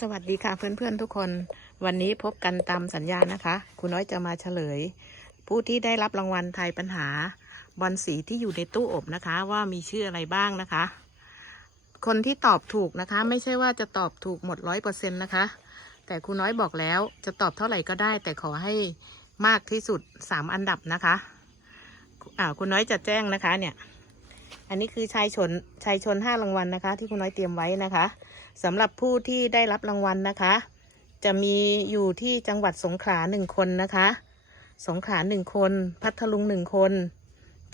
สวัสดีค่ะเพื่อนๆทุกคน วันนี้พบกันตามสัญญานะคะคุณน้อยจะมาเฉลย ผู้ที่ได้รับรางวัลทายปัญหาบอลสีที่อยู่ในตู้อบนะคะ ว่ามีชื่ออะไรบ้างนะคะ คนที่ตอบถูกนะคะ ไม่ใช่ว่าจะตอบถูกหมดร้อยเปอร์เซ็นต์นะคะ แต่คุณน้อยบอกแล้วจะตอบเท่าไหร่ก็ได้ แต่ขอให้มากที่สุดสามอันดับนะคะอ่าคุณน้อยจะแจ้งนะคะเนี่ย อันนี้คือชายชนชายชนห้ารางวัลนะคะ ที่คุณน้อยเตรียมไว้นะคะสำหรับผู้ที่ได้รับรางวัลนะคะ จะมีอยู่ที่จังหวัดสงขลาหนึ่งคนนะคะ สงขลาหนึ่งคน พัทลุงหนึ่งคน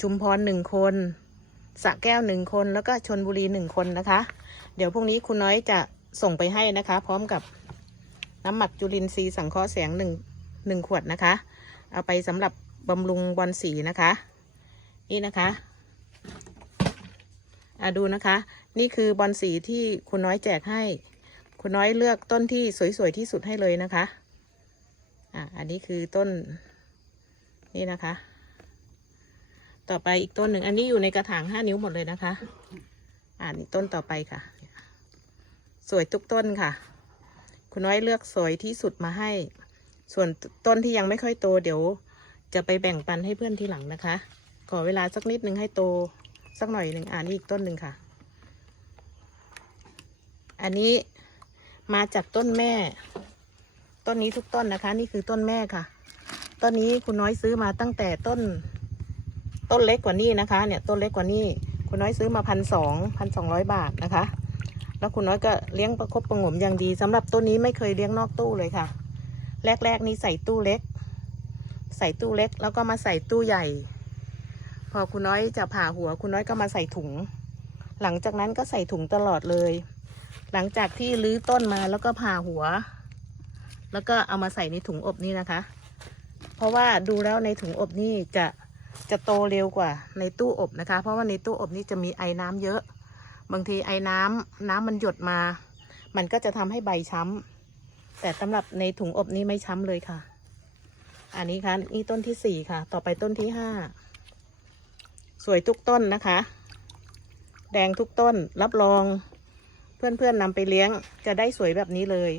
ชุมพรหนึ่งคนสระแก้วหนึ่งคนแล้วก็ชนบุรีหนึ่งคนนะคะ เดี๋ยวพรุ่งนี้คุณน้อยจะส่งไปให้นะคะ พร้อมกับน้ำหมักจุลินทรีย์สังเคราะห์แสงหนึ่งหนึ่งขวดนะคะ เอาไปสำหรับบำรุงบอลสีนะคะ นี่นะคะ อะดูนะคะ นี่คือบอลสีที่คุณน้อยแจกให้ คุณน้อยเลือกต้นที่สวยๆที่สุดให้เลยนะคะ อะอันนี้คือต้นนี่นะคะ ต่อไปอีกต้นหนึ่งอันนี้อยู่ในกระถางห้านิ้วหมดเลยนะคะ อ่านี่ต้นต่อไปค่ะ สวยทุกต้นค่ะ คุณน้อยเลือกสวยที่สุดมาให้ ส่วนต้นที่ยังไม่ค่อยโตเดี๋ยว จะไปแบ่งปันให้เพื่อนทีหลังนะคะ ขอเวลาสักนิดนึงให้โต สักหน่อยหนึ่งอ่านี่อีกต้นหนึ่งค่ะ อันนี้มาจากต้นแม่ ต้นนี้ทุกต้นนะคะ นี่คือต้นแม่ค่ะ ต้นนี้คุณน้อยซื้อมาตั้งแต่ต้น ต้นเล็กกว่านี้นะคะ เนี่ยต้นเล็กกว่านี้ คุณน้อยซื้อมาพันสองพันสองร้อยบาทนะคะ แล้วคุณน้อยก็เลี้ยงประคบประงมอย่างดีสำหรับต้นนี้ไม่เคยเลี้ยงนอกตู้เลยค่ะ แรกๆนี้ใส่ตู้เล็ก ใส่ตู้เล็ก แล้วก็มาใส่ตู้ใหญ่ พอคุณน้อยจะผ่าหัวคุณน้อยก็มาใส่ถุง หลังจากนั้นก็ใส่ถุงตลอดเลย หลังจากที่รื้อต้นมาแล้วก็ผ่าหัว แล้วก็เอามาใส่ในถุงอบนี่นะคะ เพราะว่าดูแล้วในถุงอบนี่จะจะโตเร็วกว่าในตู้อบนะคะ เพราะว่าในตู้อบนี่จะมีไอ้น้ำเยอะ บางทีไอ้น้ำน้ำมันหยดมา มันก็จะทำให้ใบช้ำแต่สำหรับในถุงอบนี้ไม่ช้ำเลยค่ะ อันนี้ค่ะนี่ต้นที่สี่ค่ะ ต่อไปต้นที่ห้า สวยทุกต้นนะคะ แดงทุกต้นรับรอง เพื่อนๆนำไปเลี้ยงจะได้สวยแบบนี้เลย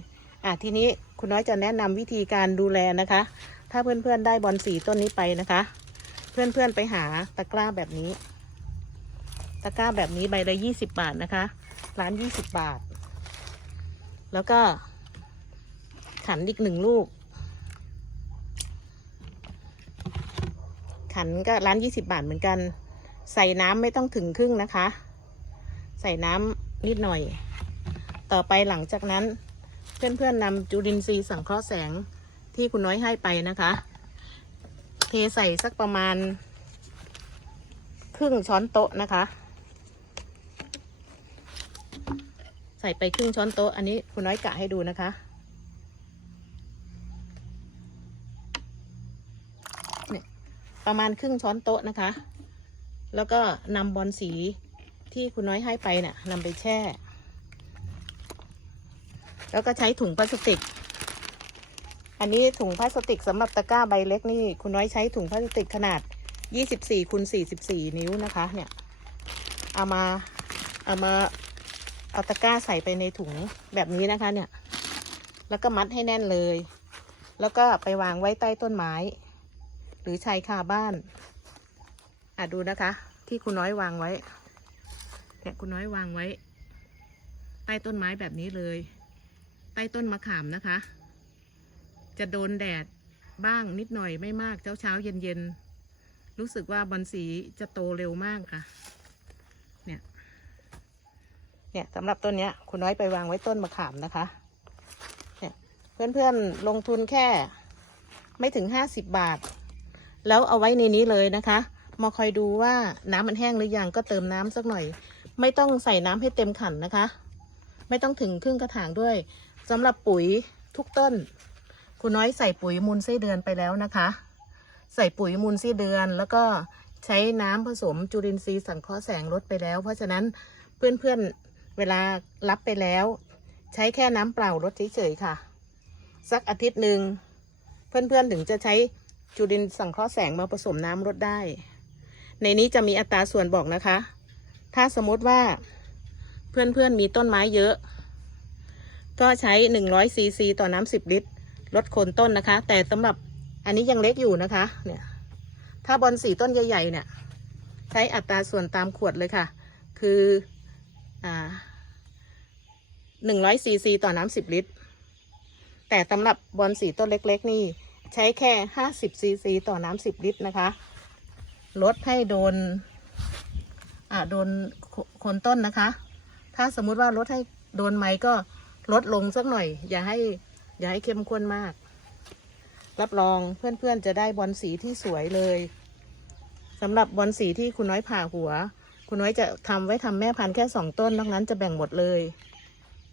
อะทีนี้คุณน้อยจะแนะนำวิธีการดูแลนะคะ ถ้าเพื่อนๆได้บอลสีต้นนี้ไปนะคะ เพื่อนๆไปหาตะกร้าแบบนี้ ตะกร้าแบบนี้ใบละยี่สิบบาทนะคะ ร้านยี่สิบบาท แล้วก็ขันอีกหนึ่งลูก ขันก็ร้านยี่สิบบาทเหมือนกัน ใส่น้ำไม่ต้องถึงครึ่งนะคะ ใส่น้ำนิดหน่อย ต่อไปหลังจากนั้น เพื่อนๆนำจุลินทรีย์สังเคราะห์แสงที่คุณน้อยให้ไปนะคะ เทใส่สักประมาณ ครึ่งช้อนโต๊ะนะคะ ใส่ไปครึ่งช้อนโต๊ะอันนี้คุณน้อยกะให้ดูนะคะประมาณครึ่งช้อนโต๊ะนะคะ แล้วก็นำบอลสีที่คุณน้อยให้ไปเนะ่ะนำไปแช่ แล้วก็ใช้ถุงพลาสติก อันนี้ถุงพลาสติกสำหรับตะกร้าใบเล็กนี่ คุณน้อยใช้ถุงพลาสติกขนาด 24คูณ44 นิ้วนะคะ เนี่ย เอามา เอามาเอาตะกร้าใส่ไปในถุงแบบนี้นะคะ เนี่ย แล้วก็มัดให้แน่นเลย แล้วก็ไปวางไว้ใต้ต้นไม้ หรือชายคาบ้าน อะดูนะคะ ที่คุณน้อยวางไว้เนี่ยคุณน้อยวางไว้ใต้ต้นไม้แบบนี้เลยใต้ต้นมะขามนะคะ จะโดนแดดบ้างนิดหน่อยไม่มากเช้าเช้าเย็นเย็นรู้สึกว่าบอลสีจะโตเร็วมากค่ะ เนี่ย เนี่ยสำหรับต้นเนี้ย คุณน้อยไปวางไว้ต้นมะขามนะคะ เนี่ยเพื่อนๆลงทุนแค่ ไม่ถึงห้าสิบบาท แล้วเอาไว้ในนี้เลยนะคะ มาคอยดูว่าน้ำมันแห้งหรือยังก็เติมน้ำสักหน่อย ไม่ต้องใส่น้ำให้เต็มขันนะคะ ไม่ต้องถึงครึ่งกระถางด้วยสำหรับปุ๋ยทุกต้นคุณน้อยใส่ปุ๋ยมูลไส้เดือนไปแล้วนะคะ ใส่ปุ๋ยมูลไส้เดือนแล้วก็ใช้น้ำผสมจุลินทรีย์สังเคราะห์แสงลดไปแล้ว เพราะฉะนั้นเพื่อนๆเวลารับไปแล้ว ใช้แค่น้ำเปล่าลดเฉยๆค่ะ สักอาทิตย์หนึ่งเพื่อนๆถึงจะใช้จุลินสังเคราะห์แสงมาผสมน้ำลดได้ ในนี้จะมีอัตราส่วนบอกนะคะ ถ้าสมมติว่าเพื่อนๆมีต้นไม้เยอะ ก็ใช้100ซีซีต่อน้ำ10 ลิตรลดโคนต้นนะคะ แต่สำหรับอันนี้ยังเล็กอยู่นะคะ เนี่ย ถ้าบอลสีต้นใหญ่ ๆ เนี่ย ใช้อัตราส่วนตามขวดเลยค่ะ คืออ่า100ซีซีต่อน้ำ10ลิตร แต่สำหรับบอลสีต้นเล็ก ๆ นี่ ใช้แค่50ซีซีต่อน้ำ10ลิตรนะคะ ลดให้โดน อ่าโดนโคนต้นนะคะ ถ้าสมมุติว่าลดให้โดนไหมก็ลดลงสักหน่อย อย่าให้ อย่าให้เข้มข้นมาก รับรองเพื่อนๆจะได้บอลสีที่สวยเลยสำหรับบอลสีที่คุณน้อยผ่าหัว คุณน้อยจะทำไว้ทำแม่พันธุ์แค่สองต้นนอกนั้นจะแบ่งหมดเลย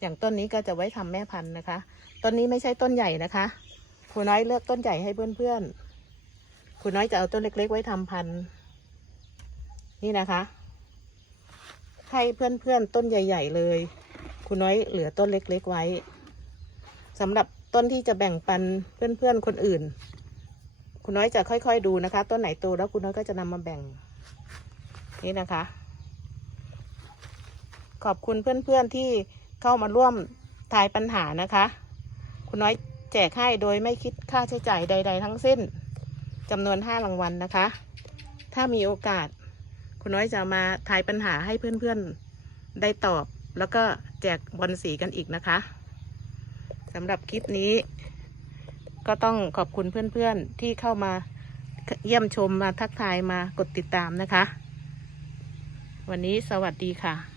อย่างต้นนี้ก็จะไว้ทำแม่พันธุ์นะคะ ต้นนี้ไม่ใช่ต้นใหญ่นะคะ คุณน้อยเลือกต้นใหญ่ให้เพื่อนๆ คุณน้อยจะเอาต้นเล็ก ๆ ไว้ทำพันธุ์นี่นะคะ ให้เพื่อนๆต้นใหญ่ ๆ เลย คุณน้อยเหลือต้นเล็ก ๆ ไว้สำหรับต้นที่จะแบ่งปันเพื่อนๆคนอื่น คุณน้อยจะค่อย ๆ ดูนะคะ ต้นไหนโตแล้วคุณน้อยก็จะนำมาแบ่ง นี่นะคะ ขอบคุณเพื่อนๆที่เข้ามาร่วมทายปัญหานะคะ คุณน้อยแจกให้โดยไม่คิดค่าใช้จ่ายใด ๆ ทั้งสิ้น จำนวนห้ารางวัลนะคะ ถ้ามีโอกาส คุณน้อยจะมาทายปัญหาให้เพื่อนๆได้ตอบ แล้วก็แจกบอลสีกันอีกนะคะสำหรับคลิปนี้ ก็ต้องขอบคุณเพื่อนๆที่เข้ามาเยี่ยมชมมาทักทายมากดติดตามนะคะ วันนี้สวัสดีค่ะ